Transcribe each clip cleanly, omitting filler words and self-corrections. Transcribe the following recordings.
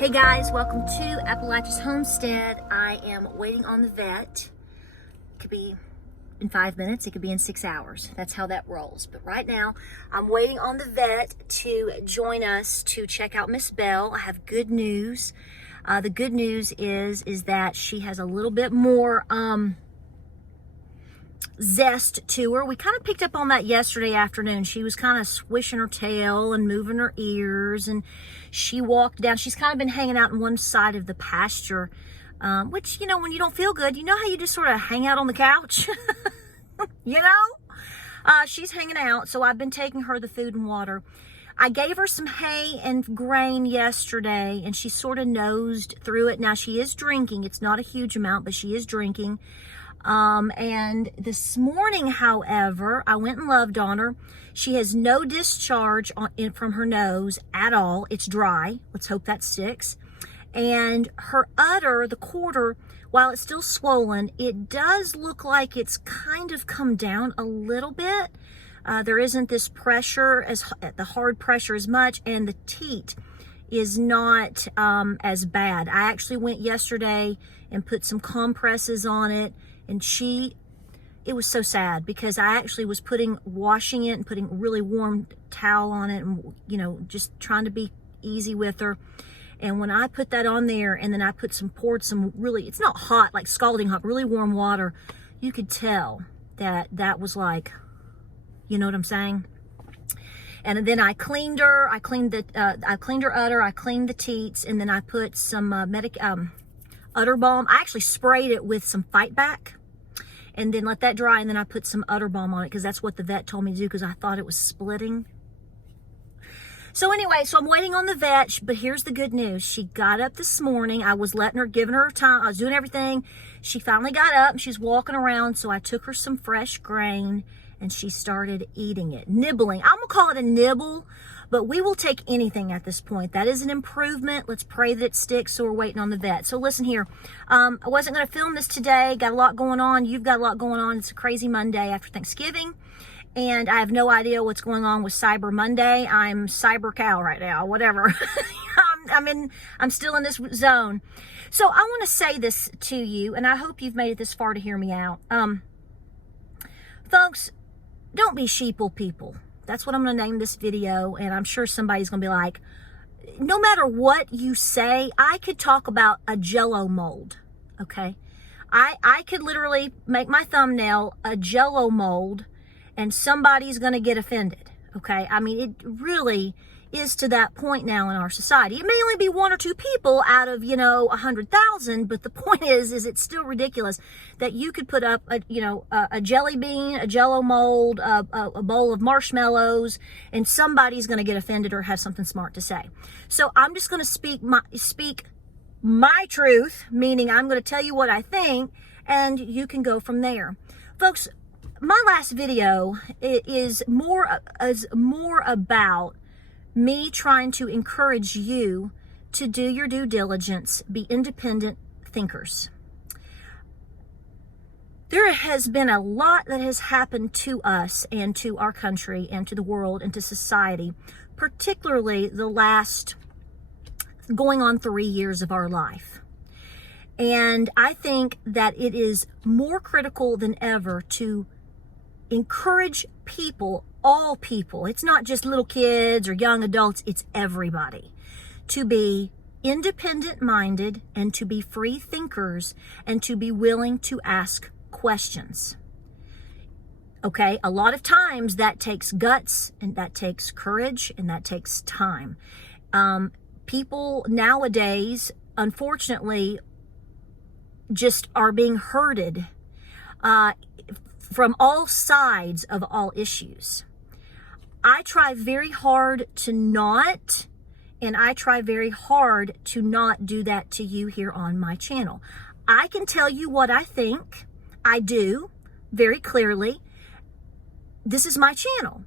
Hey guys, welcome to Appalachia's Homestead. I am waiting on the vet. It could be in 5 minutes, it could be in 6 hours. That's how that rolls. But right now, I'm waiting on the vet to join us to check out Miss Bell. I have good news. The good news is that she has a little bit more zest to her. We kind of picked up on that yesterday afternoon. She was kind of swishing her tail and moving her ears, and she walked down. She's kind of been hanging out on one side of the pasture, which, you know, when you don't feel good, you know how you just sort of hang out on the couch? She's hanging out, so I've been taking her the food and water. I gave her some hay and grain yesterday, and she sort of nosed through it. Now, she is drinking. It's not a huge amount, but she is drinking. And this morning, however, I went and loved on her. She has no discharge from her nose at all. It's dry. Let's hope that sticks. And her udder, the quarter, while it's still swollen, it does look like it's kind of come down a little bit. There isn't this pressure, the hard pressure as much, and the teat is not as bad. I actually went yesterday and put some compresses on it, and it was so sad because I actually was washing it and putting a really warm towel on it and, you know, just trying to be easy with her. And when I put that on there and then I poured some really, it's not hot, like scalding hot, really warm water, you could tell that was like, you know what I'm saying? And then I cleaned her. I cleaned her udder. I cleaned the teats, and then I put some udder balm. I actually sprayed it with some Fight Back, and then let that dry. And then I put some udder balm on it because that's what the vet told me to do because I thought it was splitting. So anyway, so I'm waiting on the vet, but here's the good news. She got up this morning. I was giving her time. I was doing everything. She finally got up and she's walking around. So I took her some fresh grain and she started eating it, nibbling. I'm gonna call it a nibble, but we will take anything at this point. That is an improvement. Let's pray that it sticks. So we're waiting on the vet. So listen here, I wasn't gonna film this today. Got a lot going on. You've got a lot going on. It's a crazy Monday after Thanksgiving. And I have no idea what's going on with Cyber Monday. I'm cyber cow right now, whatever. I'm still in this zone. So I want to say this to you, and I hope you've made it this far to hear me out. Folks, don't be sheeple people. That's what I'm going to name this video, and I'm sure somebody's going to be like, no matter what you say, I could talk about a Jell-O mold, okay? I could literally make my thumbnail a Jell-O mold, and somebody's going to get offended, okay? I mean, it really is to that point now in our society. It may only be 1 or 2 people out of, 100,000, but the point is it's still ridiculous that you could put up a jelly bean, a Jell-O mold, a bowl of marshmallows, and somebody's going to get offended or have something smart to say. So I'm just going to speak my truth, meaning I'm going to tell you what I think, and you can go from there. Folks, my last video is more about me trying to encourage you to do your due diligence, be independent thinkers. There has been a lot that has happened to us and to our country and to the world and to society, particularly the last going on 3 years of our life. And I think that it is more critical than ever to encourage people, all people, it's not just little kids or young adults, it's everybody, to be independent-minded and to be free thinkers and to be willing to ask questions. Okay, a lot of times that takes guts and that takes courage and that takes time. People nowadays, unfortunately, just are being herded from all sides of all issues. I try very hard to not, and I try very hard to not do that to you here on my channel. I can tell you what I think. I do, very clearly. This is my channel.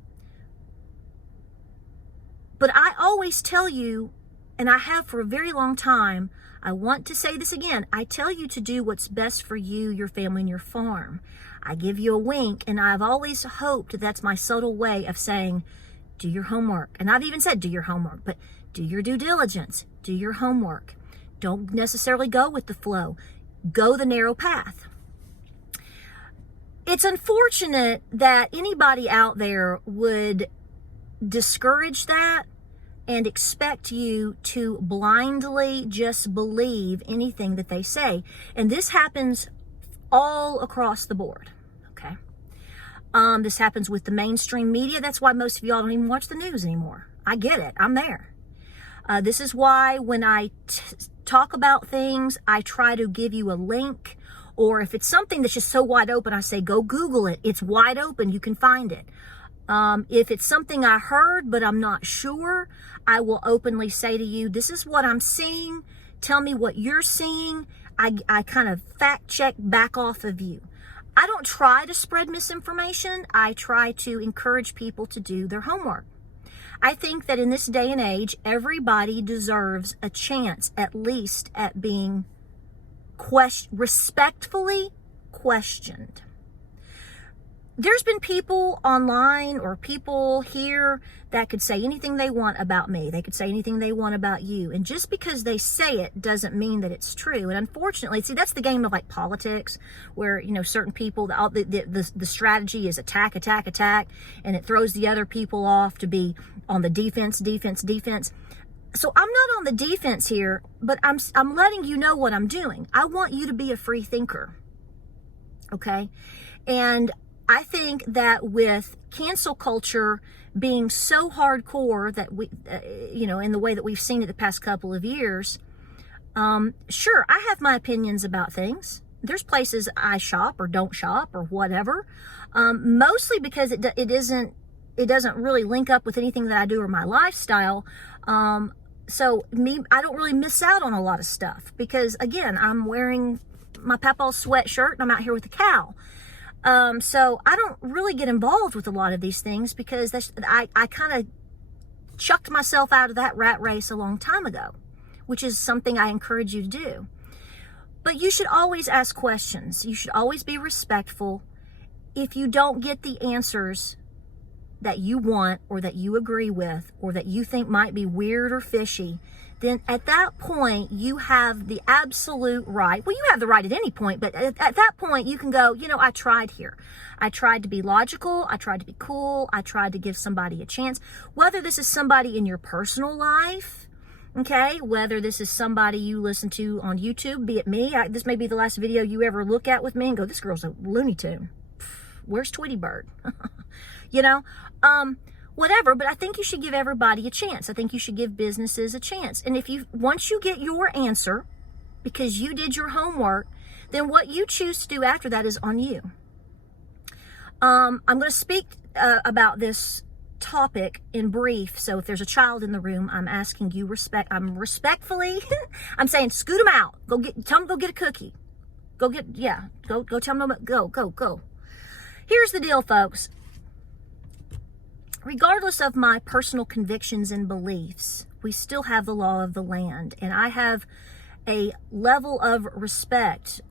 But I always tell you, and I have for a very long time, I want to say this again. I tell you to do what's best for you, your family, and your farm. I give you a wink, and I've always hoped that's my subtle way of saying, do your homework. And I've even said, do your homework, but do your due diligence. Do your homework. Don't necessarily go with the flow. Go the narrow path. It's unfortunate that anybody out there would discourage that and expect you to blindly just believe anything that they say. And this happens all across the board, okay? This happens with the mainstream media. That's why most of y'all don't even watch the news anymore. I get it. I'm there. This is why when I talk about things, I try to give you a link, or if it's something that's just so wide open, I say, go Google it. It's wide open. You can find it. If it's something I heard, but I'm not sure, I will openly say to you, this is what I'm seeing. Tell me what you're seeing. I kind of fact check back off of you. I don't try to spread misinformation. I try to encourage people to do their homework. I think that in this day and age, everybody deserves a chance at least at being respectfully questioned. There's been people online or people here that could say anything they want about me. They could say anything they want about you. And just because they say it doesn't mean that it's true. And unfortunately, see, that's the game of like politics where, you know, certain people, the strategy is attack, attack, attack, and it throws the other people off to be on the defense. So I'm not on the defense here, but I'm letting you know what I'm doing. I want you to be a free thinker. Okay? And I think that with cancel culture being so hardcore that we, in the way that we've seen it the past couple of years, sure, I have my opinions about things. There's places I shop or don't shop or whatever, mostly because it doesn't really link up with anything that I do or my lifestyle. So I don't really miss out on a lot of stuff because, again, I'm wearing my Papa's sweatshirt and I'm out here with a cow. So I don't really get involved with a lot of these things because I kind of chucked myself out of that rat race a long time ago, which is something I encourage you to do. But you should always ask questions. You should always be respectful. If you don't get the answers that you want or that you agree with or that you think might be weird or fishy, then at that point you have the absolute right. Well, you have the right at any point, but at that point you can go, I tried here. I tried to be logical. I tried to be cool. I tried to give somebody a chance. Whether this is somebody in your personal life, okay, whether this is somebody you listen to on YouTube, be it me. This may be the last video you ever look at with me and go, this girl's a Looney Tune. Where's Tweety Bird? Whatever, but I think you should give everybody a chance. I think you should give businesses a chance. And once you get your answer, because you did your homework, then what you choose to do after that is on you. I'm going to speak about this topic in brief. So if there's a child in the room, I'm asking you respectfully, I'm saying scoot them out. Tell them to go get a cookie. Go tell them go. Here's the deal, folks. Regardless of my personal convictions and beliefs, we still have the law of the land. And I have a level of respect,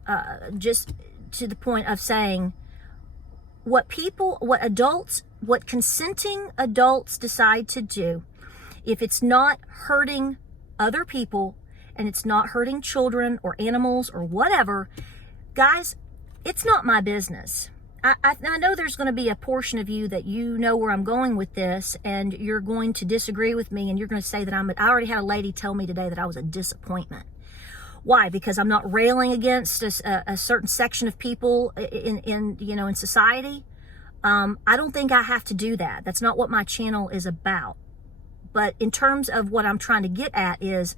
just to the point of saying what consenting adults decide to do, if it's not hurting other people and it's not hurting children or animals or whatever, guys, it's not my business. I know there's going to be a portion of you that you know where I'm going with this, and you're going to disagree with me, and you're going to say that I already had a lady tell me today that I was a disappointment. Why? Because I'm not railing against a certain section of people in society. I don't think I have to do that. That's not what my channel is about. But in terms of what I'm trying to get at is,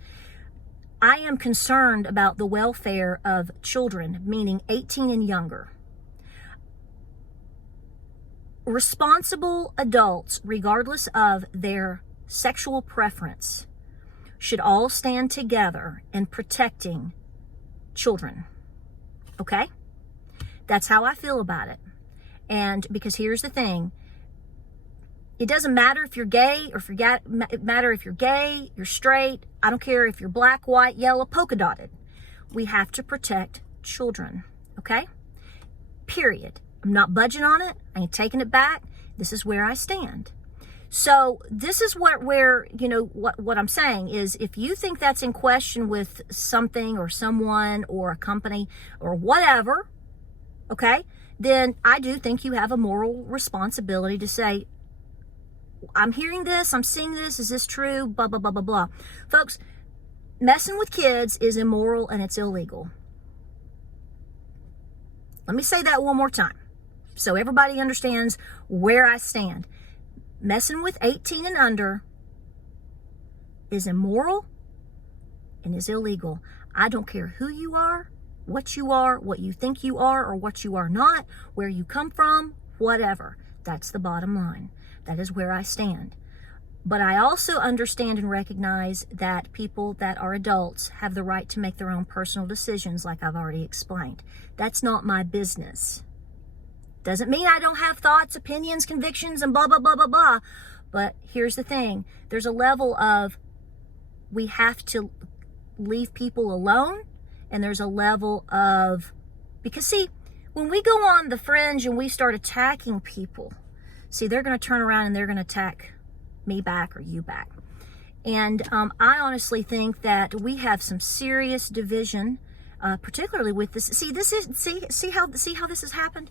I am concerned about the welfare of children, meaning 18 and younger. Responsible adults, regardless of their sexual preference, should all stand together in protecting children. Okay? That's how I feel about it. And because here's the thing, it doesn't matter if you're gay or you're straight. I don't care if you're black, white, yellow, polka dotted. We have to protect children. Okay? Period. I'm not budging on it. I ain't taking it back. This is where I stand. So this is where what I'm saying is, if you think that's in question with something or someone or a company or whatever, okay, then I do think you have a moral responsibility to say, I'm hearing this, I'm seeing this, is this true, blah, blah, blah, blah, blah. Folks, messing with kids is immoral and it's illegal. Let me say that one more time so everybody understands where I stand. Messing with 18 and under is immoral and is illegal. I don't care who you are, what you think you are, or what you are not, where you come from, whatever. That's the bottom line. That is where I stand. But I also understand and recognize that people that are adults have the right to make their own personal decisions, like I've already explained. That's not my business. Doesn't mean I don't have thoughts, opinions, convictions, and blah, blah, blah, blah, blah. But here's the thing. There's a level of we have to leave people alone, and there's a level of, because see, when we go on the fringe and we start attacking people, see, they're going to turn around and they're going to attack me back or you back. And I honestly think that we have some serious division, particularly with this. See how this has happened?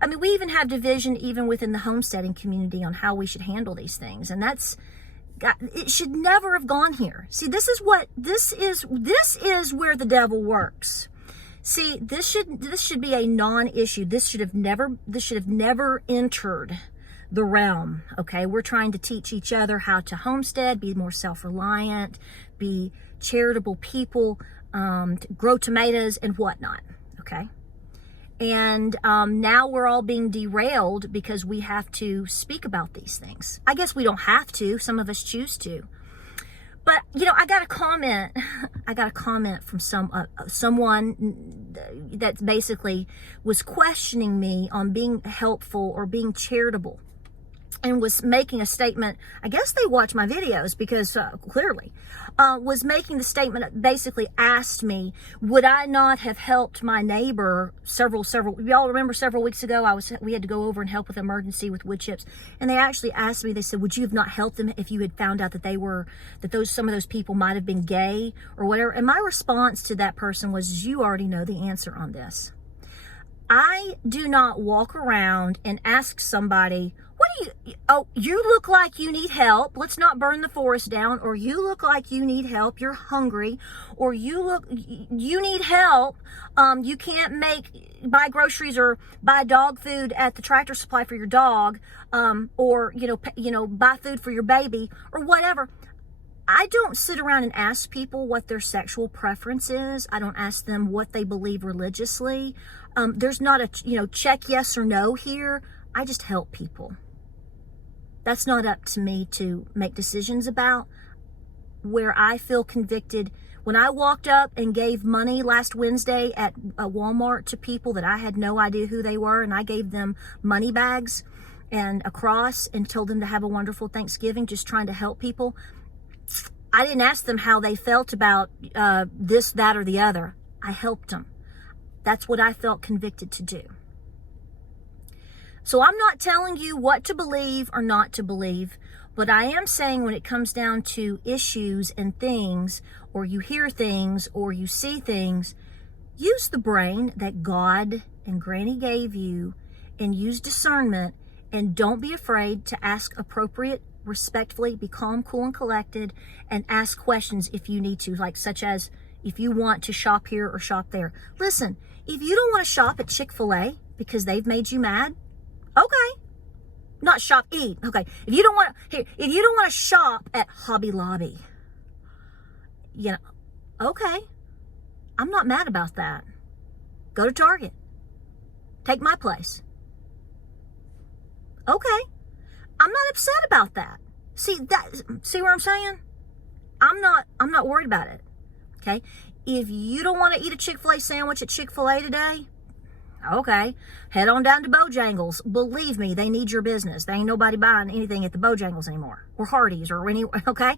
I mean, we even have division even within the homesteading community on how we should handle these things. And it should never have gone here. See, this is where the devil works. See, this should be a non-issue. This should have never entered the realm. Okay, we're trying to teach each other how to homestead, be more self-reliant, be charitable people, grow tomatoes and whatnot. Okay, and now we're all being derailed because we have to speak about these things. I guess we don't have to. Some of us choose to. But, I got a comment. I got a comment from someone that basically was questioning me on being helpful or being charitable, and was making a statement. I guess they watch my videos because clearly was making the statement, basically asked me, would I not have helped my neighbor several, y'all remember several weeks ago, we had to go over and help with emergency with wood chips. And they actually asked me, they said, would you have not helped them if you had found out that some of those people might have been gay or whatever? And my response to that person was, you already know the answer on this. I do not walk around and ask somebody, you look like you need help. Let's not burn the forest down. Or you look like you need help. You're hungry. Or you need help. You can't buy groceries or buy dog food at the Tractor Supply for your dog. Or buy food for your baby or whatever. I don't sit around and ask people what their sexual preference is. I don't ask them what they believe religiously. There's not a, check yes or no here. I just help people. That's not up to me to make decisions about. Where I feel convicted, when I walked up and gave money last Wednesday at a Walmart to people that I had no idea who they were, and I gave them money bags and a cross and told them to have a wonderful Thanksgiving, just trying to help people. I didn't ask them how they felt about this, that, or the other. I helped them. That's what I felt convicted to do. So I'm not telling you what to believe or not to believe, but I am saying when it comes down to issues and things, or you hear things, or you see things, use the brain that God and Granny gave you and use discernment, and don't be afraid to ask appropriate, respectfully, be calm, cool, and collected, and ask questions if you need to, like such as if you want to shop here or shop there. Listen, if you don't want to shop at Chick-fil-A because they've made you mad, okay. Not shop, eat. Okay. If you don't want to shop at Hobby Lobby, okay. I'm not mad about that. Go to Target. Take my place. Okay. I'm not upset about that. See what I'm saying? I'm not worried about it. Okay. If you don't want to eat a Chick-fil-A sandwich at Chick-fil-A today, okay, head on down to Bojangles. Believe me, they need your business. There ain't nobody buying anything at the Bojangles anymore, or Hardee's, or anywhere. Okay,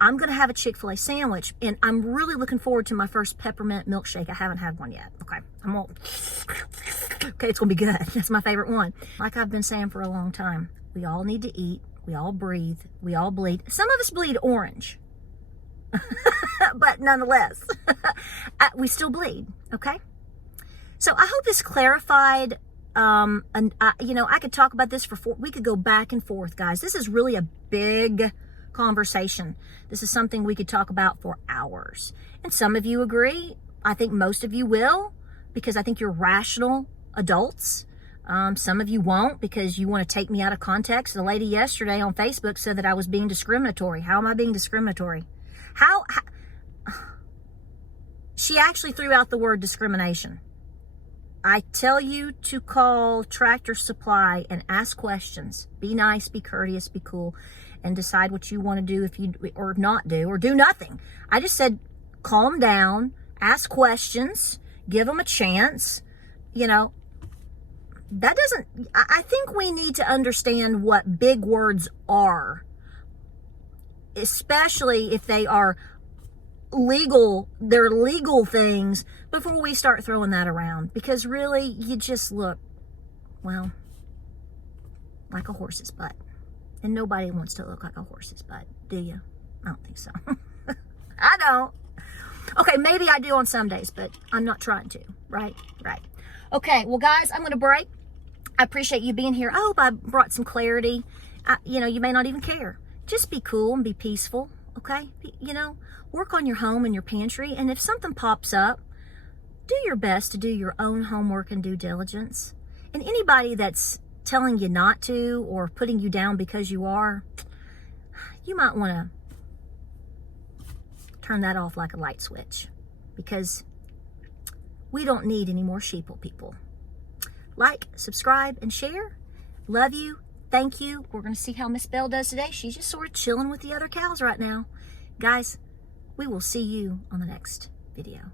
I'm gonna have a Chick-fil-A sandwich, and I'm really looking forward to my first peppermint milkshake. I haven't had one yet. Okay, okay, it's gonna be good. That's my favorite one. Like I've been saying for a long time, we all need to eat. We all breathe. We all bleed. Some of us bleed orange. But nonetheless, we still bleed, okay? So I hope this clarified. And I could talk about this we could go back and forth, guys. This is really a big conversation. This is something we could talk about for hours. And some of you agree. I think most of you will, because I think you're rational adults. Some of you won't, because you want to take me out of context. The lady yesterday on Facebook said that I was being discriminatory. How am I being discriminatory? How she actually threw out the word discrimination. I tell you to call Tractor Supply and ask questions. Be nice, be courteous, be cool, and decide what you want to do or not do, or do nothing. I just said calm down, ask questions, give them a chance. That doesn't, I think we need to understand what big words are, especially if they are they're legal things, before we start throwing that around. Because really, you just look, well, like a horse's butt. And nobody wants to look like a horse's butt, do you? I don't think so. I don't. Okay, maybe I do on some days, but I'm not trying to, right? Right. Okay, well, guys, I'm going to break. I appreciate you being here. I hope I brought some clarity. You may not even care. Just be cool and be peaceful, okay? Work on your home and your pantry. And if something pops up, do your best to do your own homework and due diligence. And anybody that's telling you not to, or putting you down because you are, you might want to turn that off like a light switch, because we don't need any more sheeple people. Like, subscribe, and share. Love you. Thank you. We're going to see how Miss Belle does today. She's just sort of chilling with the other cows right now. Guys, we will see you on the next video.